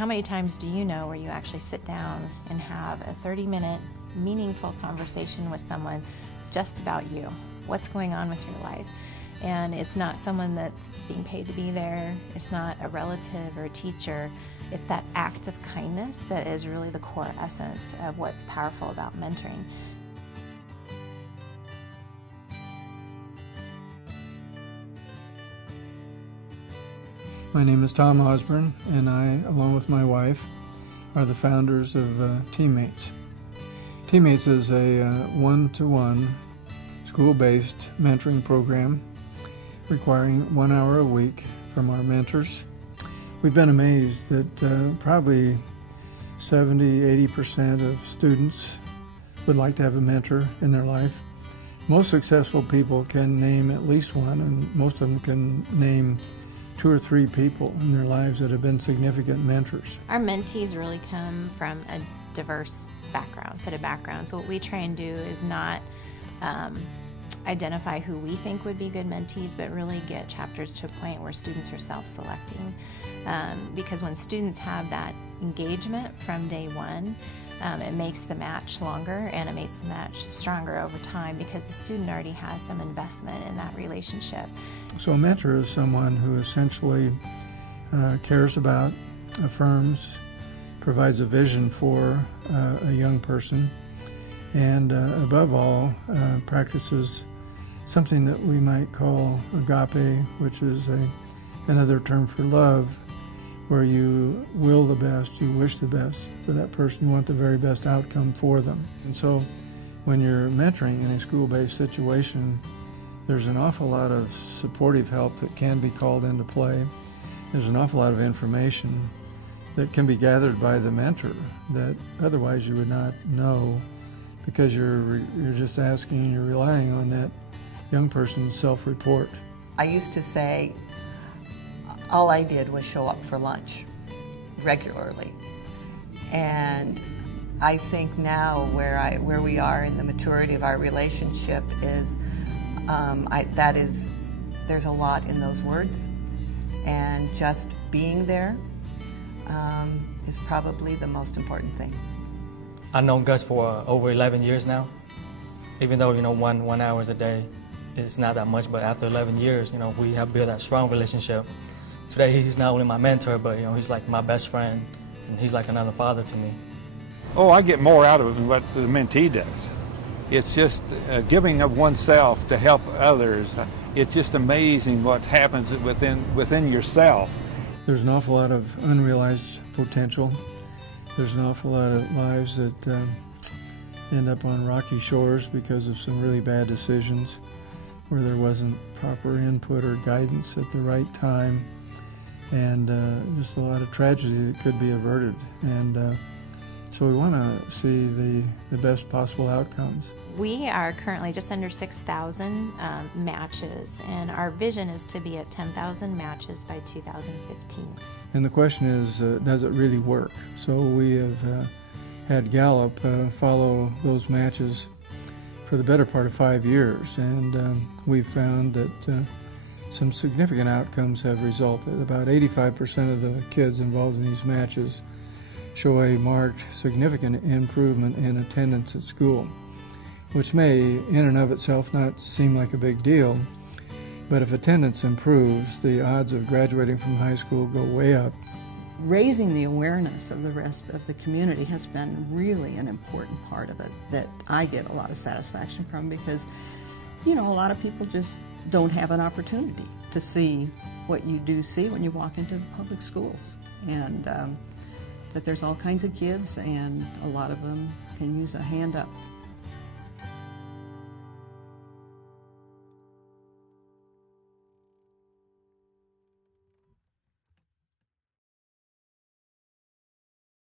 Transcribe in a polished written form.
How many times do you know where you actually sit down and have a 30-minute meaningful conversation with someone just about you? What's going on with your life? And it's not someone that's being paid to be there. It's not a relative or a teacher. It's that act of kindness that is really the core essence of what's powerful about mentoring. My name is Tom Osborne, and I, along with my wife, are the founders of TeamMates. TeamMates is a one-to-one school-based mentoring program requiring 1 hour a week from our mentors. We've been amazed that probably 70–80% of students would like to have a mentor in their life. Most successful people can name at least one, and most of them can name 2 or 3 people in their lives that have been significant mentors. Our mentees really come from a diverse set of backgrounds. What we try and do is not identify who we think would be good mentees, but really get chapters to a point where students are self-selecting. Because when students have that engagement from day one, it makes the match longer and it makes the match stronger over time because the student already has some investment in that relationship. So a mentor is someone who essentially cares about, affirms, provides a vision for a young person, and above all practices something that we might call agape, which is another term for love, where you will the best, you wish the best for that person, you want the very best outcome for them. And so when you're mentoring in a school-based situation, there's an awful lot of supportive help that can be called into play. There's an awful lot of information that can be gathered by the mentor that otherwise you would not know, because you're just asking, you're relying on that young person's self-report. I used to say all I did was show up for lunch regularly, and I think now where we are in the maturity of our relationship is there's a lot in those words, and just being there is probably the most important thing. I've known Gus for over 11 years now. Even though, one hour a day is not that much, but after 11 years, we have built that strong relationship. Today, he's not only my mentor, but, he's like my best friend, and he's like another father to me. Oh, I get more out of it than what the mentee does. It's just giving of oneself to help others. It's just amazing what happens within yourself. There's an awful lot of unrealized potential. There's an awful lot of lives that end up on rocky shores because of some really bad decisions where there wasn't proper input or guidance at the right time, and just a lot of tragedy that could be averted. And so we want to see the best possible outcomes. We are currently just under 6,000 matches, and our vision is to be at 10,000 matches by 2015. And the question is, does it really work? So we have had Gallup follow those matches for the better part of 5 years, and we've found that some significant outcomes have resulted. About 85% of the kids involved in these matches show a marked, significant improvement in attendance at school, which may in and of itself not seem like a big deal, but if attendance improves, the odds of graduating from high school go way up. Raising the awareness of the rest of the community has been really an important part of it that I get a lot of satisfaction from, because, a lot of people just don't have an opportunity to see what you do see when you walk into the public schools, and that there's all kinds of kids, and a lot of them can use a hand up.